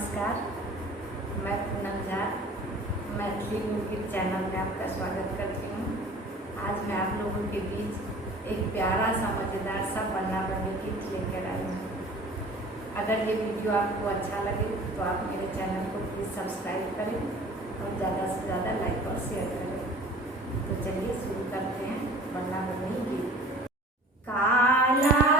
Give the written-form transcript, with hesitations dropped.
नमस्कार, मैं Poonam Jha Maithili music channel में आपका स्वागत करती हूँ। आज मैं आप लोगों के बीच एक प्यारा सा मज़ेदार सा बन्ना बन्नी गीत लेकर आई हूँ। अगर ये वीडियो आपको अच्छा लगे तो आप मेरे चैनल को प्लीज़ सब्सक्राइब करें और ज़्यादा से ज़्यादा लाइक और शेयर करें। तो चलिए शुरू करते हैं बन्ना बन्नी गीत। काला